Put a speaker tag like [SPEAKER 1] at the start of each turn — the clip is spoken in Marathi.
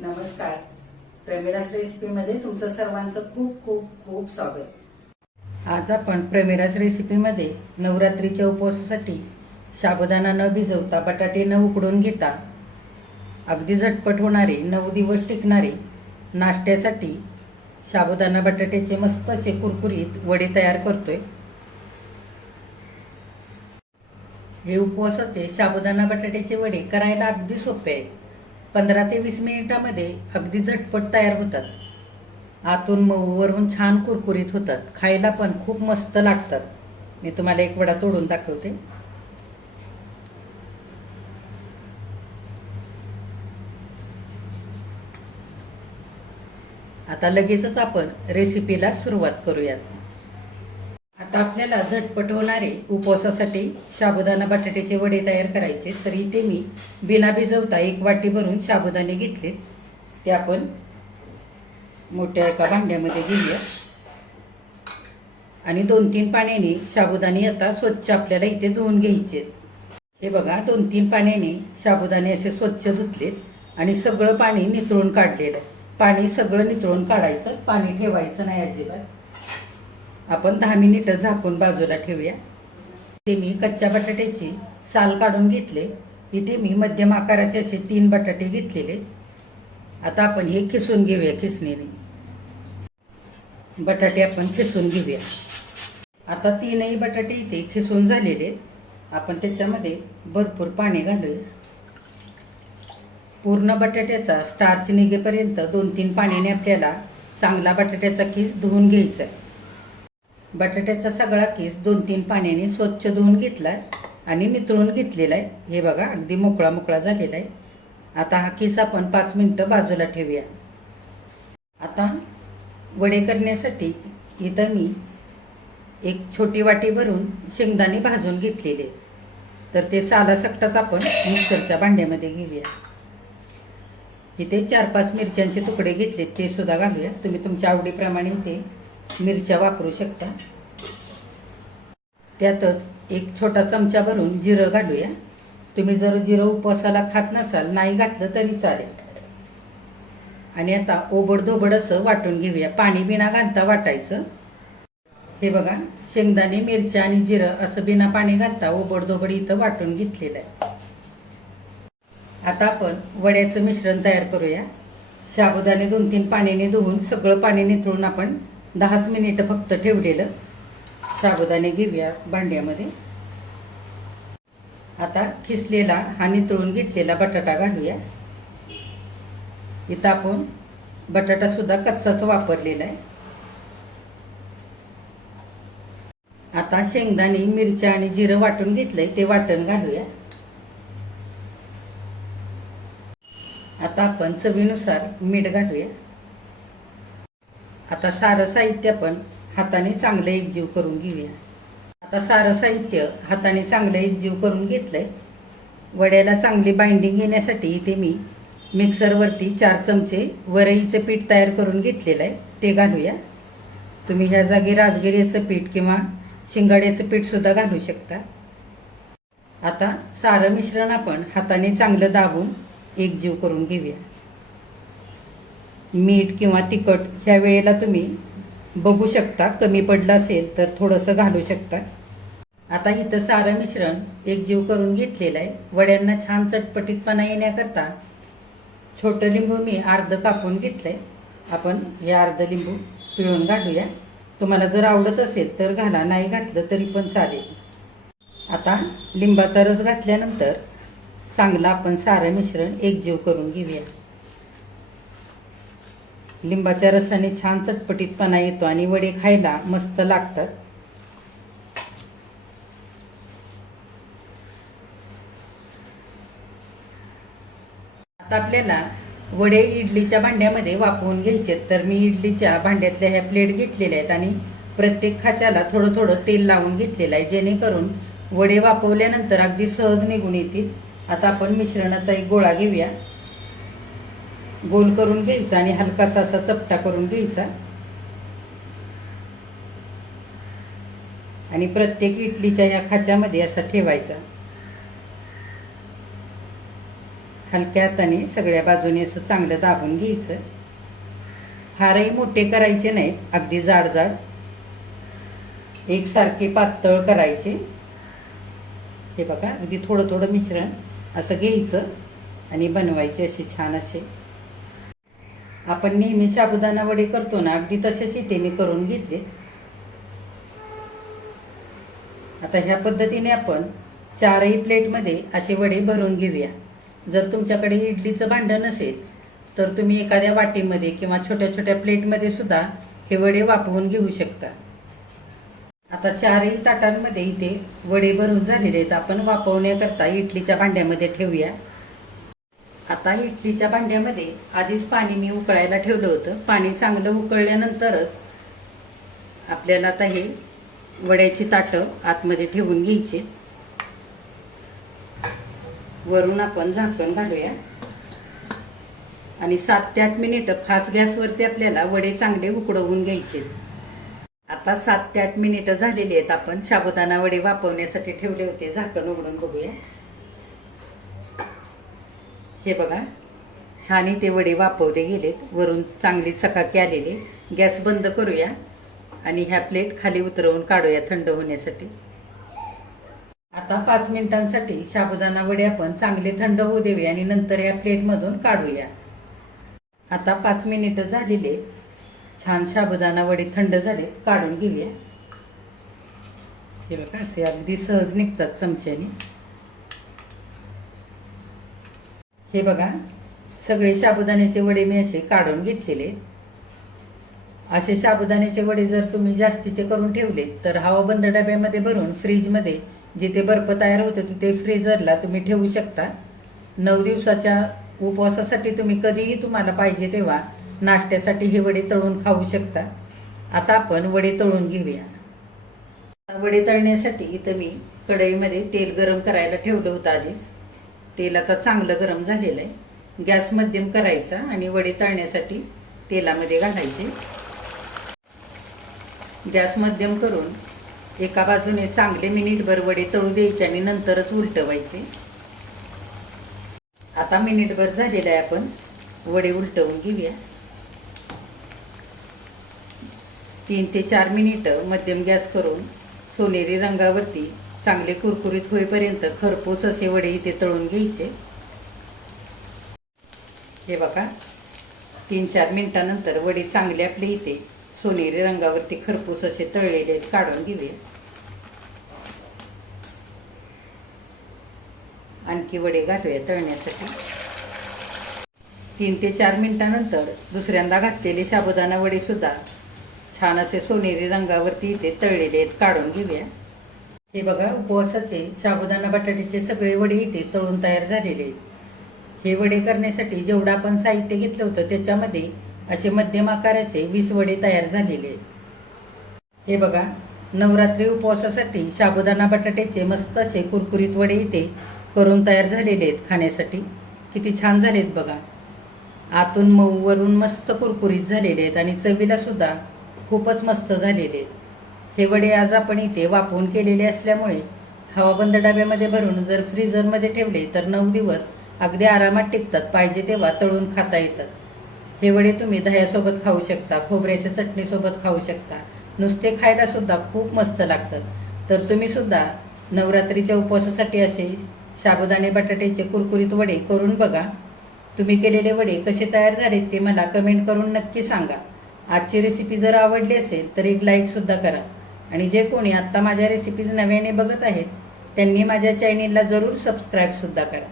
[SPEAKER 1] नमस्कार. प्रेमिरास रेसिपीमध्ये तुमचं सर्वांचं खूप खूप खूप स्वागत. आज आपण प्रेमिरास रेसिपीमध्ये नवरात्रीच्या उपवासासाठी साबुदाणा न भिजवता बटाटे न उकडून घेता अगदी झटपट होणारे नऊ दिवस टिकणारे नाश्त्यासाठी साबुदाणा बटाट्याचे मस्त असे कुरकुरीत वडे तयार करतोय. हे उपवासाचे साबुदाणा बटाट्याचे वडे करायला अगदी सोपे आहेत. पंधरा ते वीस मिनिटामध्ये अगदी झटपट तयार होतात. आतून मऊ वरून छान कुरकुरीत होतात. खायला पण खूप मस्त लागतात. मी तुम्हाला एक वडा तोडून दाखवते. आता लगेचच आपण रेसिपीला सुरुवात करूयात. आता आपल्याला झटपट होणारे उपवासासाठी साबुदाणा बटाट्याचे वडे तयार करायचे तर इथे मी बिना भिजवता एक वाटी भरून साबुदाणे घेतले ते आपण मोठ्या एका भांड्यामध्ये घेऊया. आणि दोन तीन पाण्याने साबुदाणे आता स्वच्छ आपल्याला इथे धुवून घ्यायचे. हे बघा दोन तीन पाण्याने साबुदाणे असे स्वच्छ धुतलेत आणि सगळं पाणी नितळून काढलेलं. पाणी सगळं नितळून काढायचं पाणी ठेवायचं नाही अजिबात. आपण दहा मिनिटं झाकून बाजूला ठेवूया. ते मी कच्च्या बटाट्याची साल काढून घेतले. इथे मी मध्यम आकाराचे असे तीन बटाटे घेतलेले. आता आपण हे खिसून घेऊया खिसणीने. बटाटे आपण खिसून घेऊया. आता तीनही बटाटे इथे खिसून झालेले आहेत. आपण त्याच्यामध्ये भरपूर पाणी घालूया. पूर्ण बटाट्याचा स्टार्च निघेपर्यंत दोन तीन पाण्याने आपल्याला चांगला बटाट्याचा खिस धुवून घ्यायचा आहे. बटाट्याचा सगळा केस दोन तीन पाण्याने स्वच्छ धुवून घेतला आणि नितळून घेतलेला आहे हे बघा अगदी मोकळा मोकळा झालेला आहे आता हा केस आपण पाच मिनटं बाजूला ठेवूया. आता वडे करण्यासाठी इथं मी एक छोटी वाटी भरून शेंगदाणे भाजून घेतलेले. तर ते सालासकटाच आपण मिक्सरच्या भांड्यामध्ये घेऊया. इथे चार पाच मिरच्यांचे तुकडे घेतलेत ते सुद्धा घालूया. तुम्ही तुमच्या आवडीप्रमाणे इथे मिरच्या वापरू शकता. त्यातच एक छोटा चमचा भरून जिरं घालूया तुम्ही जर जिरं उपवासाला खात नसाल नाही घातलं तरी चालेल. आणि आता ओबडधोबड असं वाटून घेऊया. पाणी बिना घालता वाटायचं. हे बघा शेंगदाणे मिरच्या आणि जिरं असं बिना पाणी घालता ओबडधोबड इथं वाटून घेतलेलं आहे. आता आपण वड्याचं मिश्रण तयार करूया. साबुदाणे दोन तीन पाण्याने धुवून सगळं पाणी निथळून आपण दहाच मिनिटं फक्त ठेवलेलं. साबुदाणे घेऊया भांड्यामध्ये. आता खिसलेला हा नितळून घेतलेला बटाटा घालूया. इथं आपण बटाटासुद्धा कच्चाच वापरलेला आहे. आता शेंगदाणे मिरच्या आणि जिरं वाटून घेतलंय ते वाटण घालूया. आता आपण चवीनुसार मीठ घालूया. आता सारं साहित्य आपण हाताने चांगलं एकजीव करून घेऊया. आता सारं साहित्य हाताने चांगलं एकजीव करून घेतलंय. वड्याला चांगली बाइंडिंग येण्यासाठी इथे मी मिक्सरवरती चार चमचे वरईचं पीठ तयार करून घेतलेलं आहे. ते घालूया. तुम्ही ह्या जागी राजगिरीचं पीठ किंवा शिंगाड्याचं पीठसुद्धा घालू शकता. आता सारं मिश्रण आपण हाताने चांगलं दाबून एकजीव करून घेऊया. मीठ किंवा तिखट ह्या वेळेला तुम्ही बघू शकता. कमी पडलं असेल तर थोडंसं घालू शकता. आता इथं सारं मिश्रण एकजीव करून घेतलेलं आहे. वड्यांना छान चटपटीतपणा येण्याकरता छोटं लिंबू मी अर्ध कापून घेतलं आहे आपण हे अर्ध लिंबू पिळून घालूया. तुम्हाला जर आवडत असेल तर घाला नाही घातलं तरी पण चालेल. आता लिंबाचा रस घातल्यानंतर चांगलं आपण सारं मिश्रण एकजीव करून घेऊया. लिंबाच्या रसाने छान चटपटीतपणा येतो आणि वडे खायला मस्त लागतात. आता आपल्याला वडे इडलीच्या भांड्यामध्ये वापरून घ्यायचे तर मी इडलीच्या भांड्यातल्या ह्या प्लेट घेतलेल्या आहेत आणि प्रत्येक खाच्याला थोडं थोडं तेल लावून घेतलेलं आहे. जेणेकरून वडे वापरल्यानंतर अगदी सहज निघून येतील. आता आपण मिश्रणाचा एक गोळा घेऊया. गोल करून घ्यायचा आणि हलकासा असा चपटा करून घ्यायचा. आणि प्रत्येक इडलीच्या या खाच्यामध्ये असा ठेवायचा. हलक्या हाताने सगळ्या बाजूने असं चांगलं दाबून घ्यायचं. फारही मोठे करायचे नाहीत अगदी जाड जाड एकसारखे पातळ करायचे. हे बघा अगदी थोडं थोडं मिश्रण असं घ्यायचं आणि बनवायचे असे छान असे. आपण नेहमी साबुदाणा वडे करतो ना अगदी तसेच इथे मी करून घेतले आता ह्या पद्धतीने आपण चारही प्लेटमध्ये असे वडे भरून घेऊया. जर तुमच्याकडे इडलीचं भांडं नसेल तर तुम्ही एखाद्या वाटीमध्ये किंवा छोट्या छोट्या प्लेटमध्ये सुद्धा हे वडे वापरून घेऊ शकता. आता चारही ताटांमध्ये इथे वडे भरून झालेले आहेत. आपण वापरण्याकरता इडलीच्या भांड्यामध्ये ठेवूया. आता इडलीच्या भांड्यामध्ये आधीच पाणी मी उकळायला ठेवलं होतं. पाणी चांगलं उकळल्यानंतरच आपल्याला आता हे वड्याची ताटं आतमध्ये ठेवून घ्यायची. वरून आपण झाकण घालूया. आणि सात ते आठ मिनिटं फास्ट गॅसवरती आपल्याला वडे चांगले उकडवून घ्यायचे. आता सात ते आठ मिनिटं झालेली आहेत. आपण साबुदाणा वडे वापरण्यासाठी ठेवले होते. झाकण उघडून बघूया. हे बघा. छान इथे वडे वापवले गेलेत. वरून चांगली चकाकी आलेली. गॅस बंद करूया आणि ह्या प्लेट खाली उतरवून काढूया थंड होण्यासाठी. आता पाच मिनिटांसाठी साबुदाणा वडे आपण चांगले थंड होऊ देऊया आणि नंतर या प्लेटमधून काढूया. आता पाच मिनिटं झालेले. छान साबुदाणा वडे थंड झाले काढून घेऊया. हे बघा असे अगदी सहज निघतात चमच्याने. हे बघा सगळे साबुदाण्याचे वडे मी असे काढून घेतलेले. असे साबुदाण्याचे वडे जर तुम्ही जास्तीचे करून ठेवले तर हवाबंद डब्यामध्ये भरून फ्रीजमध्ये जिथे बर्फ तयार होतं तिथे फ्रीजरला तुम्ही ठेवू शकता. नऊ दिवसाच्या उपवासासाठी तुम्ही कधीही तुम्हाला पाहिजे तेव्हा नाश्त्यासाठी हे वडे तळून खाऊ शकता. आता आपण वडे तळून घेऊया. आता वडे तळण्यासाठी इथं मी कढईमध्ये तेल गरम करायला ठेवलं होतं आधीच. तेल आता चांगलं गरम झालेलं आहे. गॅस मध्यम करायचा आणि वडे तळण्यासाठी तेलामध्ये घालायचे. गॅस मध्यम करून एका बाजूने चांगले मिनिटभर वडे तळू द्यायचे आणि नंतरच उलटवायचे. आता मिनिटभर झालेलं आहे आपण. वडे उलटवून घेऊया. तीन ते चार मिनिटं मध्यम गॅस करून सोनेरी रंगावरती चांगले कुरकुरीत होईपर्यंत खरपूस असे वडे इथे तळून घ्यायचे. हे बघा तीन चार मिनिटानंतर वडे चांगले आपले इथे सोनेरी रंगावरती खरपूस असे तळलेले आहेत काढून घेऊया. आणखी वडे घालूया तळण्यासाठी. तीन ते चार मिनिटानंतर दुसऱ्यांदा घातलेले साबुदाणा वडे सुद्धा छान असे सोनेरी रंगावरती इथे तळलेले आहेत काढून घेऊया. हे बघा उपवासाचे साबुदाणा बटाट्याचे सगळे वडे इथे तळून तयार झालेले आहेत. हे वडे करण्यासाठी जेवढं आपण साहित्य घेतलं होतं त्याच्यामध्ये असे मध्यम आकाराचे वीस वडे तयार झालेले आहेत. हे बघा नवरात्री उपवासासाठी साबुदाणा बटाट्याचे मस्त असे कुरकुरीत वडे इथे करून तयार झालेले आहेत खाण्यासाठी. किती छान झालेत बघा. आतून मऊ वरून मस्त कुरकुरीत झालेले आहेत आणि चवीला सुद्धा खूपच मस्त झालेले आहेत. हे वडे आज आपण इथे वापरून केलेले असल्यामुळे हवाबंद डब्यामध्ये भरून जर फ्रीजरमध्ये ठेवले तर नऊ दिवस अगदी आरामात टिकतात. पाहिजे तेव्हा तळून खाता येतात. हे वडे तुम्ही दह्यासोबत खाऊ शकता खोबऱ्याच्या चटणीसोबत खाऊ शकता. नुसते खायला सुद्धा खूप मस्त लागतात. तर तुम्ही सुद्धा नवरात्रीच्या उपवासासाठी असे साबुदाणे बटाट्याचे कुरकुरीत वडे करून बघा. तुम्ही केलेले वडे कसे तयार झालेत ते मला कमेंट करून नक्की सांगा. आजची रेसिपी जर आवडली असेल तर एक लाईकसुद्धा करा. आणि जे कोणी आत्ता माझ्या रेसिपीज नव्याने बघत आहेत त्यांनी माझ्या चॅनेलला जरूर सबस्क्राईब सुद्धा करा.